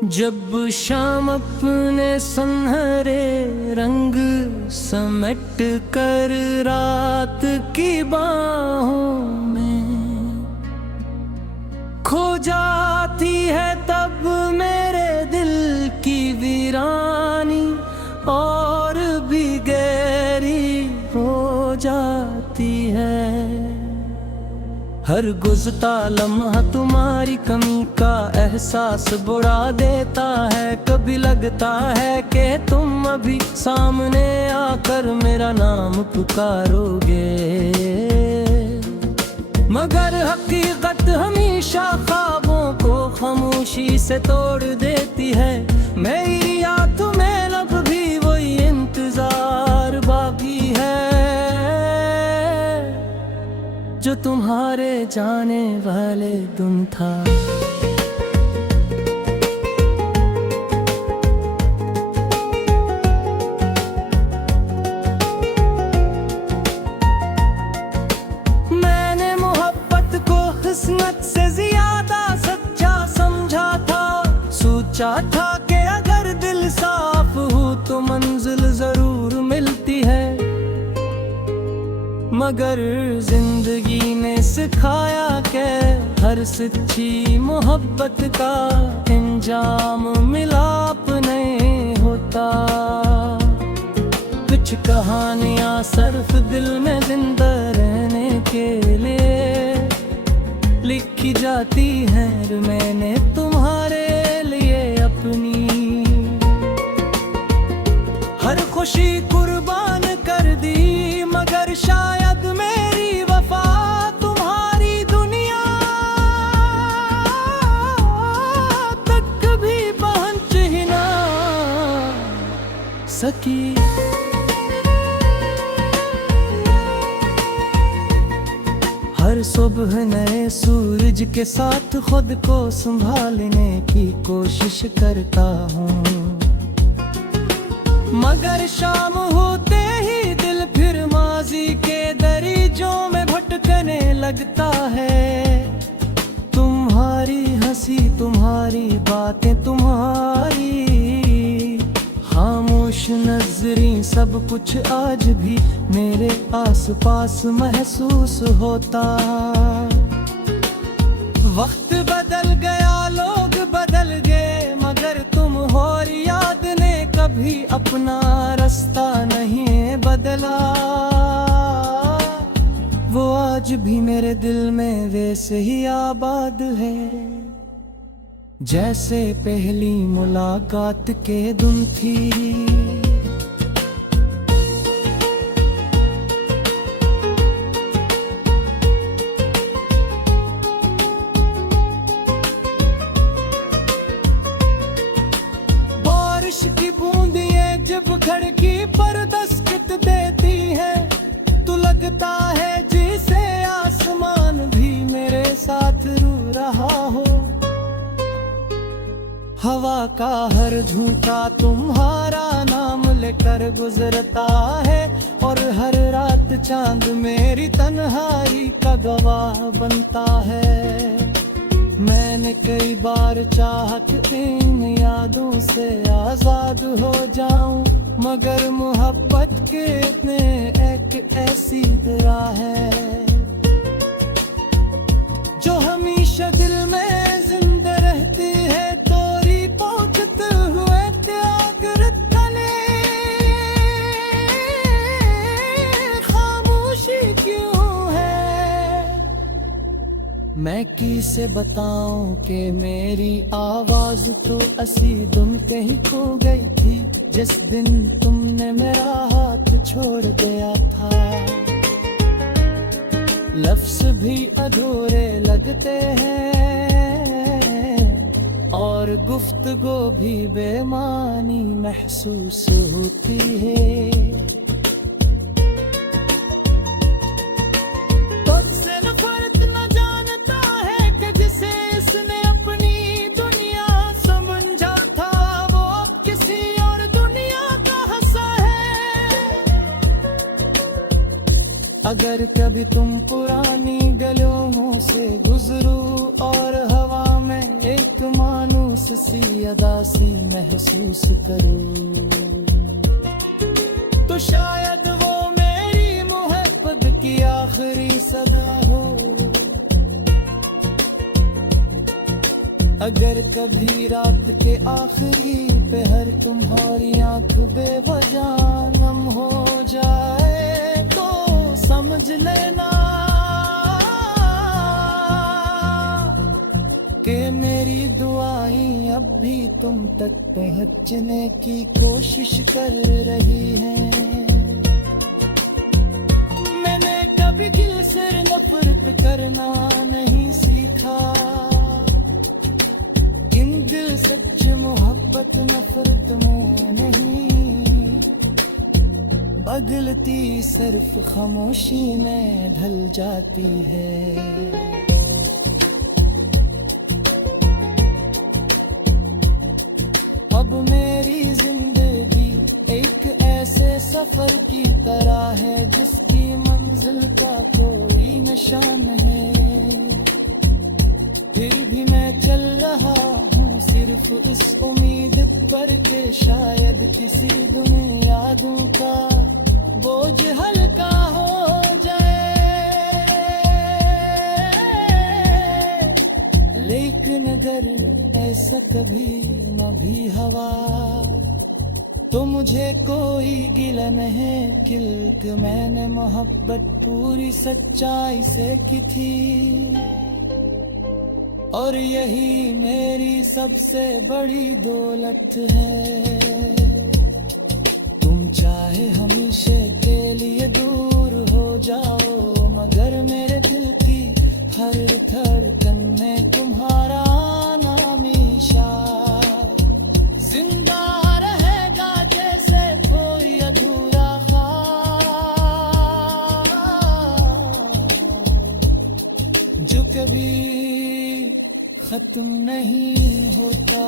जब शाम अपने सुनहरे रंग समेट कर रात की बाहों में खो जाती है, तब मेरे दिल की वीरानी और भी गहरी हो जाती है। हर गुज़रता लम्हा तुम्हारी कमी का एहसास बुरा देता है। कभी लगता है कि तुम अभी सामने आकर मेरा नाम पुकारोगे, मगर हकीकत हमेशा ख्वाबों को खामोशी से तोड़ देती है। मेरी आंखों में लब भी वही इंतजार बाकी है जो तुम्हारे जाने वाले दिन था। मैंने मोहब्बत को किस्मत से ज्यादा सच्चा समझा था। सोचा था कि अगर दिल साफ हो तो मंजिल जरूर मिलती है, मगर जिंदगी ने सिखाया कि हर सच्ची मोहब्बत का इंजाम मिलाप नहीं होता। कुछ कहानियां सिर्फ दिल में जिंदा रहने के लिए लिखी जाती हैं। मैंने तुम्हारे लिए अपनी हर खुशी कुर्बान कर दी, मगर शायद मेरी वफा तुम्हारी दुनिया तक कभी पहुंच ही ना सकी। हर सुबह नए सूरज के साथ खुद को संभालने की कोशिश करता हूँ, मगर शाम होते ही दिल फिर माजी के दरीजों में भटकने लगता है। तुम्हारी हंसी, तुम्हारी बातें, तुम्हारी खामोश नजरें, सब कुछ आज भी मेरे आसपास महसूस होता। वक्त बदल गया, लोग बदल गए, मगर तुम और याद ने कभी अपना रास्ता नहीं बदला। वो आज भी मेरे दिल में वैसे ही आबाद है जैसे पहली मुलाकात के दिन थी। बारिश की बूंदें जब खिड़की पर दस्तक देती है तो लगता है जैसे आसमान भी मेरे साथ रो रहा हो। हवा का हर झोंका तुम्हारा नाम लेकर गुजरता है, और हर रात चांद मेरी तन्हाई का गवाह बनता है। मैंने कई बार चाहा कि इन यादों से आजाद हो जाऊं, मगर मोहब्बत के में एक ऐसी दरा है जो हमेशा दिल में जिंदा रहती है। तोरी पहुंचते हुए त्याग तले खामोशी क्यों है? मैं किसे बताऊं कि मेरी आवाज तो असी धुन कहीं खो गई थी जिस दिन तुमने मेरा हाथ छोड़ दिया था। लफ्ज भी अधूरे लगते हैं और गुफ्तगू भी बेमानी महसूस होती है। तुझसे नफरत न जानता है कि जिसे इसने अपनी दुनिया समझा था वो अब किसी और दुनिया का हिस्सा है। अगर कभी तुम पुरानी गलियों से गुजरो और हवा में एक मानूस सी अदा सी महसूस करूं, तो शायद वो मेरी मोहब्बत की आखिरी सदा हो। अगर कभी रात के आखिरी पहर तुम्हारी आंख बेवजह नम हो जाए तो समझ लेना कि मेरी दुआएं अब भी तुम तक पहुंचने की कोशिश कर रही हैं। मैंने कभी दिल से नफरत करना नहीं सीखा, इन दिल सच मोहब्बत नफरत में नहीं बदलती, सिर्फ खामोशी में ढल जाती है। अब मेरी जिंदगी एक ऐसे सफर की तरह है जिसकी मंजिल का कोई निशान है, फिर भी मैं चल रहा हूँ सिर्फ इस उम्मीद पर के शायद किसी दिन यादों का बोझ हल्का हो जाए। लेकिन अगर ऐसा कभी न भी हवा तो मुझे कोई गिला नहीं कि मैंने मोहब्बत पूरी सच्चाई से की थी, और यही मेरी सबसे बड़ी दौलत है। तुम चाहे हमेशा के लिए दूर हो जाओ मगर मेरे दिल की हर धड़कन में तुम्हारा नाम ईशा जिंदा रहेगा जैसे कोई अधूरा ख्वाब जो कभी खत्म नहीं होता।